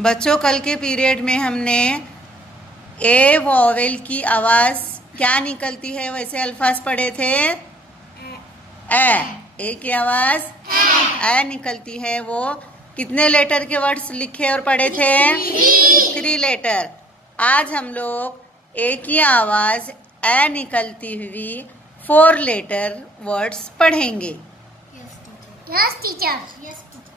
बच्चों, कल के पीरियड में हमने ए वॉवेल की आवाज क्या निकलती है वैसे अल्फाज पढ़े थे। ए की आवाज ए निकलती है। वो कितने लेटर के वर्ड्स लिखे और पढ़े थे? 3 लेटर। आज हम लोग ए की आवाज ए निकलती हुई 4 लेटर वर्ड्स पढ़ेंगे। Yes, teacher. Yes, teacher.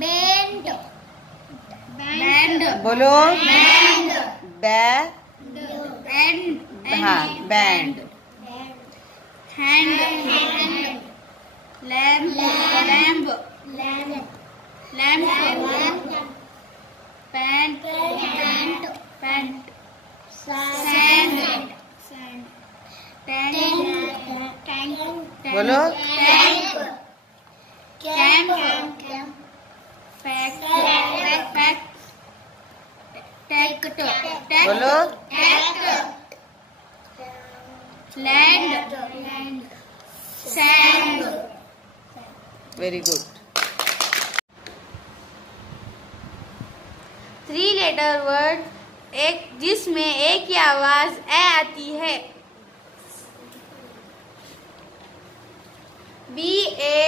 Band. Band. बोलो। Band. बैंड। हाँ, band. Hand. Hand. Lamp. Lamp. Lamp. Lamp. Pant. Pant. Pant. Sand. Sand. Tank. Tank. बोलो। Tank. Camp. Pack. Pack. Tractor. बोलो। Tractor. Land. Land. Sand. Very good. 3 letter word एक जिसमें ए की आवाज ए आती है। BA